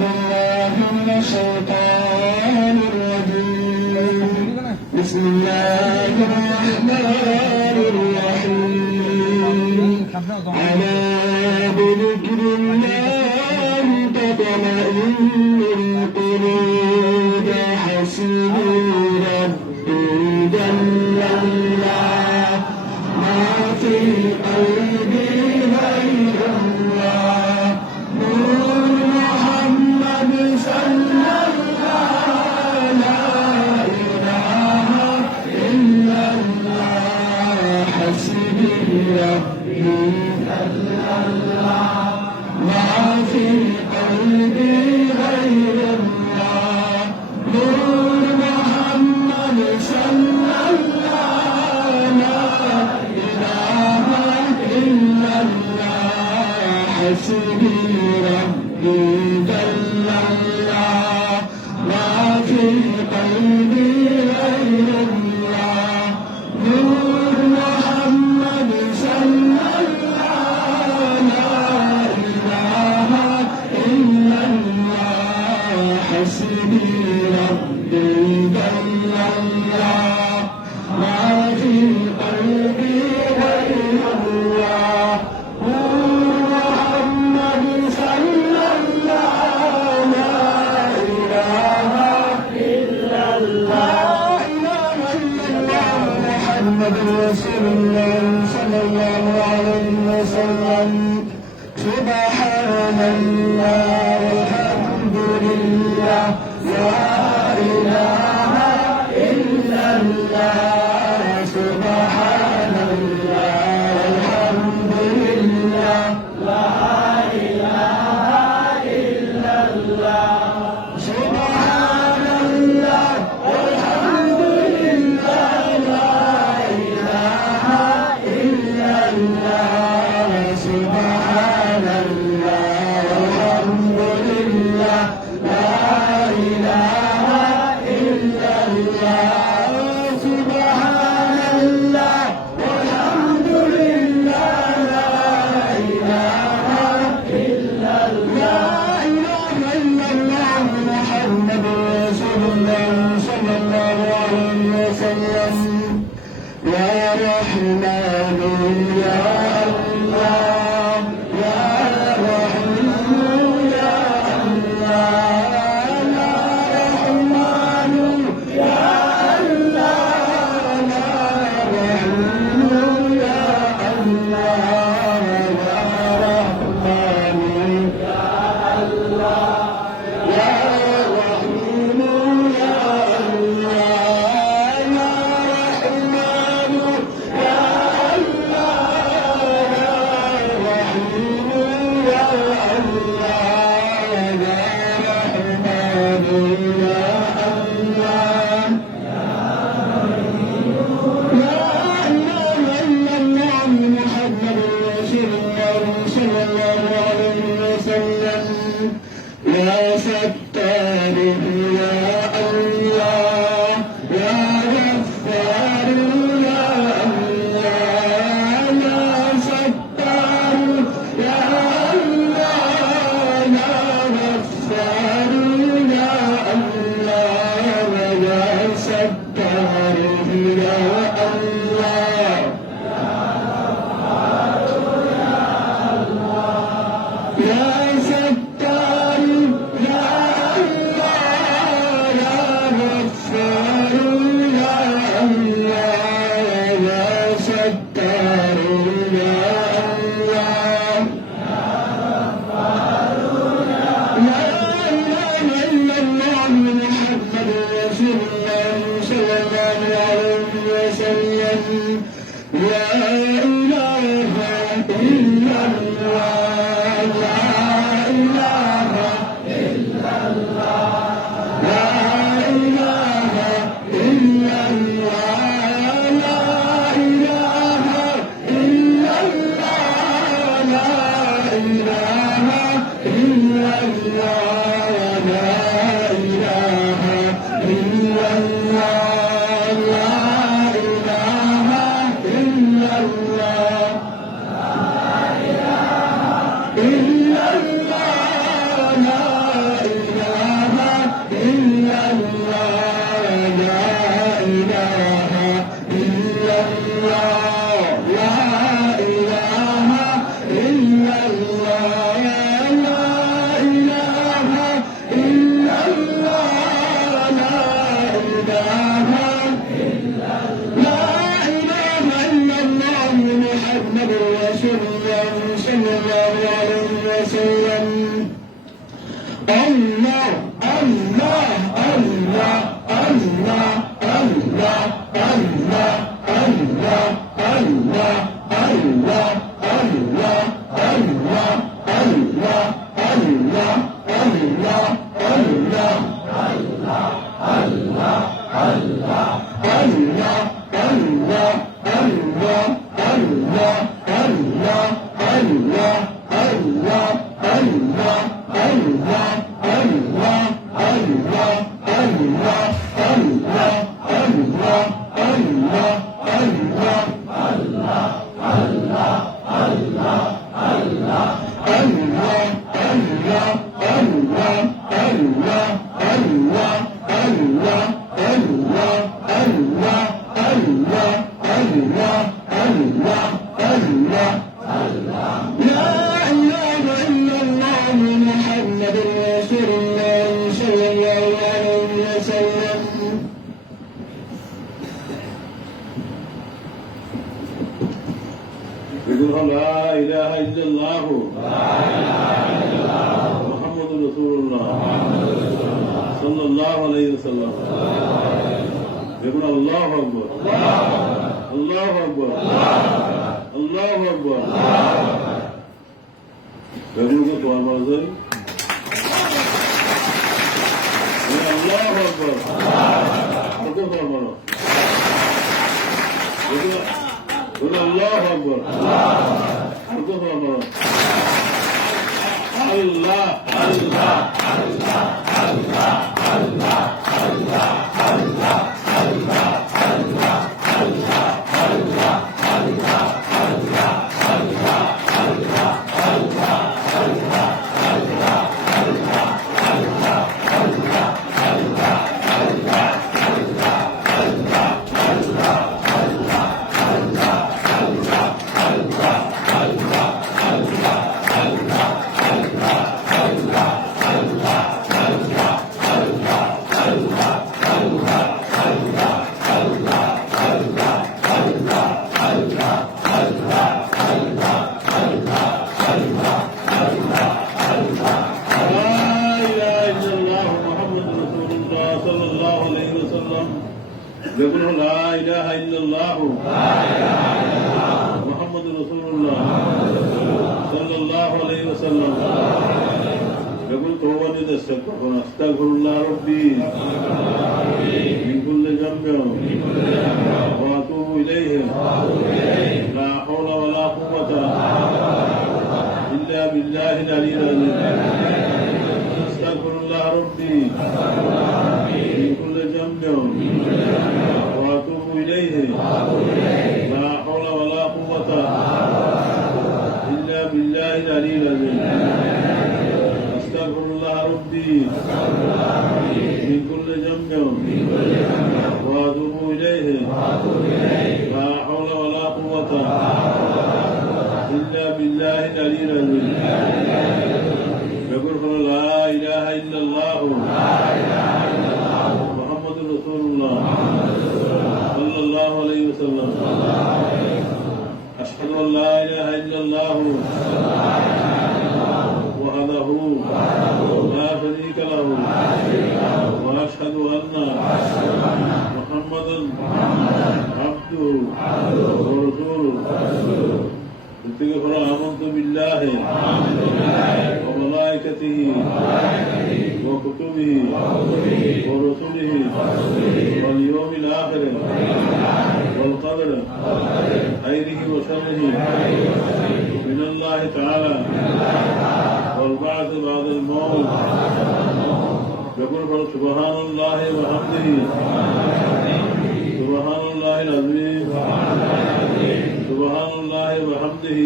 بالله من الشيطان الرجيم. بسم الله الرحمن الرحيم. ألا بذكر الله تطمئن القلوب. حسبي ربي جل الله ما في قلبي غير الله. نور محمد صلى الله لا إله إلا الله. حسبي ربي جل الله ما في قلبي غير الله. نور محمد صلى الله لا إله إلا الله. حسبي ربي جل الله ما في قلبي غير الله. نور محمد صلى الله لا إله إلا الله. حسبي ربي جل الله ما في قلبي غير الله. نور محمد صلى الله لا إله إلا الله. لا إله إلا الله محمد رسول الله صلى الله عليه وسلم. سبحان الله والحمد لله لا إله إلا الله. سبحان الله والحمد لله لا إله إلا الله. سبحان الله والحمد لله لا إله إلا الله. سبحان الله والحمد لله لا إله إلا الله. سبحان الله والحمد لله لا إله إلا الله. لا إله إلا الله محمد رسول الله صلى الله عليه وسلم. يا رحمن يا الله يا رحيم يا الله. يا رحمن يا الله يا رحيم يا الله. يا رحمن يا الله يا رحيم يا الله. يا رحمن يا الله يا رحيم يا الله. يا رحمن يا الله. لا إله إلا الله محمد رسول الله صلى الله عليه وسلم. يا ستار يا الله يا غفار يا الله. يا ستار يا الله يا غفار يا الله. يا ستار يا الله. يا ستار يا الله Allah, Allah, Allah, Allah, Allah, Allah, Allah, Allah, Allah, Allah, Allah, Allah, Allah, Allah, Allah, يقول لا إله إلا الله محمد رسول الله صلى الله عليه وسلم يقول الله أكبر الله أكبر الله أكبر يقول سؤال مرزل الله أكبر يقول سؤال مرزل يقول الله أكبر الله يقول لا إله إلا الله محمد رسول الله صلى الله عليه وسلم يقول توبة أستغفر الله ربي من كل ذنب وأتوب إليه لا حول ولا قوة إلا بالله العلي العظيم أستغفر الله ربي من كل ذنب وأتوب إليه لا حول ولا قوة إلا بالله العلي العظيم أستغفر الله ربي من كل ذنب وأتوب إليه لا حول ولا قوة إلا بالله العلي العظيم يقول لا إله إلا الله محمد رسول الله صلى الله عليه وسلم أشهد أن لا إله إلا الله وحده لا شريك له وأشهد أن محمدا عبده ورسوله آمنت بالله وملائكته وكتبه ورسله واليوم الآخر والقدر خيره وشره من الله تعالى والبعث بعد الموت يقول سبحان الله وحمده سبحان الله العظيم سبحان الله وحمده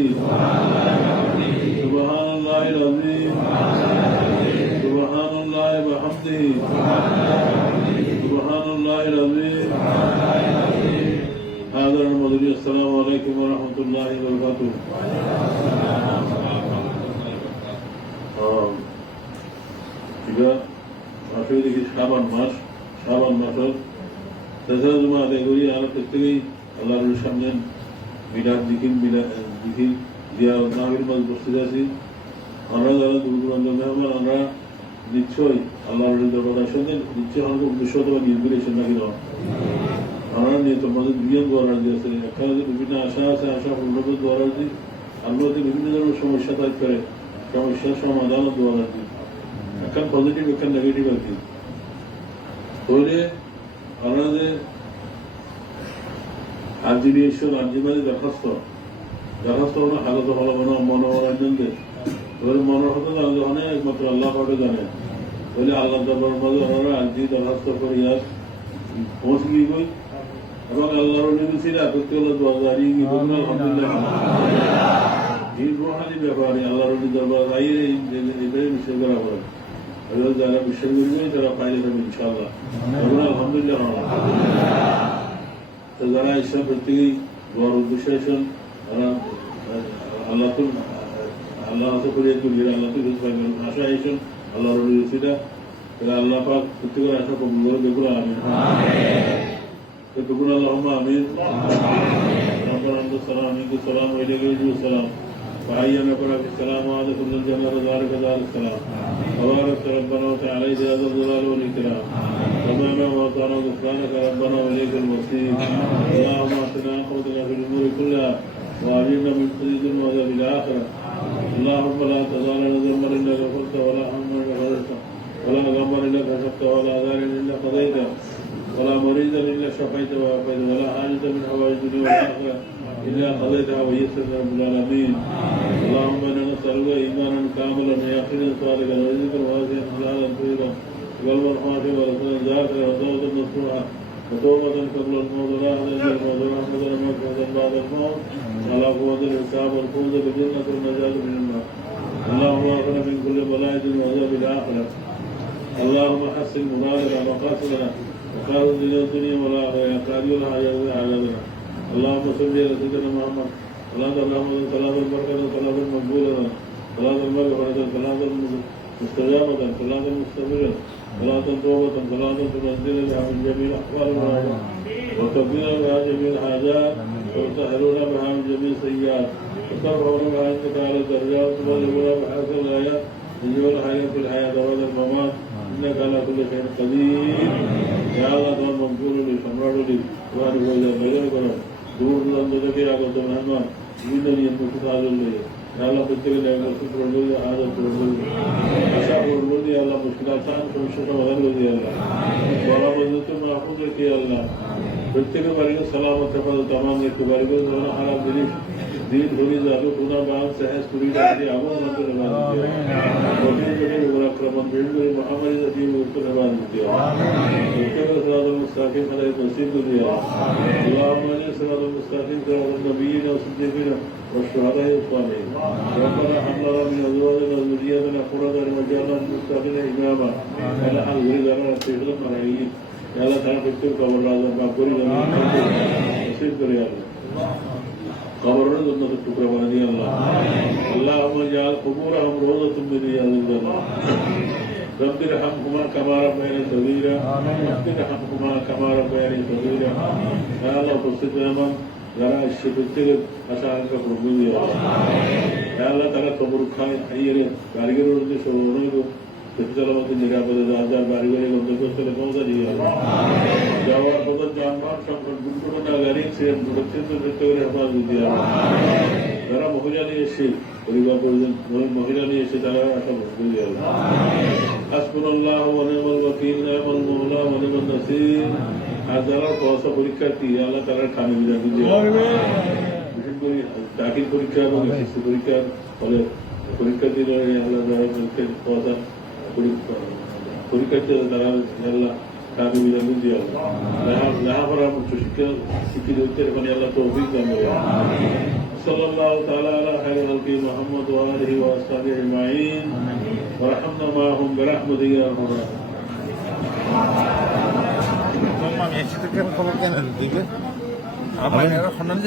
سبحان الله العظيم سبحان الله وحمده سبحان الله العظيم هذا المدري السلام عليكم ورحمة الله وبركاته إذا আসলে দেখি শ্রাবণ মাসের তাছাড়া জমা আদায় করি আমার কাছ থেকেই আল্লাহর সামনে মিলাদ জিকির জিয়ারত মাহফিল মাঝ উপস্থিত আছি আমরা যারা দূর দূরান্ত মেহমান আমরা নিশ্চয়ই আল্লাহর দরবারের সঙ্গে নিশ্চয়ই আমাকে উদ্দেশ্য অথবা নিয়োগ করেছেন নাকি না আমরা নিয়ে তোমাদের দুজন দোয়ার দিয়েছে এখানে বিভিন্ন আশা আছে আশা পূর্ণত দোয়ার দিই আল্লাহ বিভিন্ন ধরনের সমস্যা থাকতে পারে সমস্যার সমাধানও দোয়ার দিই এখন পজিটিভ এখন নেগেটিভ আর কি তাহলে আমাদের আর্জিনিয়েশন আর্জিমাদের দরখাস্ত হলো হালত হলো মনোরঞ্জন দেশ এবার মনের হতে জানলে অনেক একমাত্র আল্লাহ পাকে জানে বলে আল্লাহ দরবার মাঝে আমরা আর্জি দরখাস্ত করি আর পৌঁছে গিয়ে বই এবং আল্লাহর নির্দেশিত আপত্তি হলো দোয়ারি আলহামদুলিল্লাহ এই রোহানি ব্যাপারে আল্লাহর দরবার এটাই বিশ্বাস করা পড়ে যারা বিশ্বাস করবে তারা পাইলে যাবে ইনশাআল্লাহ আলহামদুলিল্লাহ যারা ইসলাম প্রত্যেকেই বড় উদ্দেশ্য আছেন আল্লাহ আল্লাহ হাতে করিয়ে তুলিয়ে আল্লাহ আশা আইসেন আল্লাহর রসিটা তাহলে আল্লাহ পাক প্রত্যেকের আশা কবুল করে দেখুন আমিন দেখুন আল্লাহ আমিন السلام السلام عليكم السلام وحينا بنا في السلام وعليكم الجنة ذلك السلام تبارك ربنا وتعالى هذا الجلال والإكرام ربنا وطعنا غفرانك ربنا وإليك المصير اللهم اعطنا قوتنا في الأمور كلها وأجرنا من خزي وعذاب الآخرة اللهم لا تزال لنا ذنبا إلا غفرته ولا هما إلا فرجته ولا غما إلا كشفته ولا دار إلا قضيته ولا مريضا إلا شفيته وعافيته ولا حاجة من حوائج الدنيا والآخرة إلا قضيتها ويسرها رب العالمين اللهم إنا نسألك إيمانا كاملا يقينا صادقا ورزقا واسعا حلالا طيبا قلبا خاشعا ولسانا ذاكرا وتوبة نصوحا وتوبة قبل الموت ولا أحد إلا الموت ورحمة ومغفرة بعد الموت على قوة الحساب والفوز بالجنة والنجاة من النار اللهم اغفر من كل بلاء وعذاب الآخرة اللهم حسن مرادنا ومقاصدنا وخالد الدنيا والآخرة يا قاضي الحياة عذابنا اللهم صل على سيدنا محمد صلاة اللهم صلاة البركة صلاة مقبولة صلاة المغفرة صلاة مستجابة صلاة مستمرة صلاة توبة صلاة تنزل بها من جميع الأحوال والآفات وتكفينا بها جميع الحاجات وتسهلنا بها من جميع السيئات وترفعنا بها عندك على الدرجات وتبلغنا بها في الآيات من جميع الحياة في الحياة وبعد الممات إنك على كل شيء قدير يا الله تعالى مغفور لي سمراء لي وأنا بوجه بينك দূর দূরান্ত থেকে আগত মেহমান বিভিন্ন নিয়ম আল্লাহ আল্লাহ প্রত্যেকে আদর করবো আশা করবো দিয়ে আল্লাহ মুশকিল আসান সমস্যা সমাধান করে দিয়ে আল্লাহ বলা পর্যন্ত মাহফুজ রেখে আল্লাহ প্রত্যেকে বাড়িকে সালামত হেফাজত আমার একটু বাড়িকে খারাপ জিনিস দিন ধরে যাবে পুনা বাম সাহেব কুড়ি ডাকি আগুন মতো নেবাদ দিয়ে কঠিন কঠিন আক্রমণ ভিড় করে মহামারী জাতীয় উত্তর নেবাদ দিয়ে প্রত্যেকে صراط المستقيم عليه توصيل دنيا اللهم اجعل صراط المستقيم صراط النبيين والصديقين والشهداء والصالحين ربنا هب لنا من ازواجنا وذرياتنا قرة اعين واجعلنا للمتقين اماما على حال غيرنا الشيخ المرعيين يا الله تعالى প্রত্যেক কবর রাজার মাফ করে দেন নসিব করে আল্লাহ কবরের জন্য টুকরা বানিয়ে দিয়ে আল্লাহ اللهم اجعل قبورهم روضة من رياض الجنة رب ارحمهما كما ربياني صغيرا رب ارحمهما كما ربياني صغيرا يا الله প্রত্যেক মেহমান যারা এসে প্রত্যেকের আশা আকাঙ্ক্ষা পূর্ণ দিয়ে يا الله তারা কবর খায় খাইয়ে কারিগরের উদ্দেশ্য অনেক চালামতে নিরাপদে যার বাড়ি বাড়ি গন্তব্যস্থলে পৌঁছা দিয়ে যাওয়ার পথে যানবাহন সংকট দুর্ঘটনা গাড়ি অত্যন্ত চেষ্টা করে হেফাজত দিয়ে যারা মহিলা নিয়ে এসে পরিবার পরিজন মহিলা নিয়ে এসে তারা আশা ভরপুর দিয়ে হাসবুনাল্লাহু ওয়া নি'মাল ওয়াকিল নি'মাল মাওলা ওয়া নি'মান নাসির আর যারা পড়াশোনা পরীক্ষার্থী আল্লাহ তারা খানি বিধান দিয়ে বিশেষ করে দাখিল পরীক্ষা এবং এসএসসি পরীক্ষার ফলে পরীক্ষার্থীরা আল্লাহ যারা পড়াশোনা পরীক্ষার্থী তারা আল্লাহ খানি বিধান দিয়ে লেখাপড়া শিক্ষিত হচ্ছে এখানে আল্লাহ তৌফিক দান করে صلى الله تعالى على خير خلقه محمد وآله وأصحابه أجمعين ورحمنا معهم برحمتك يا أرحم الراحمين.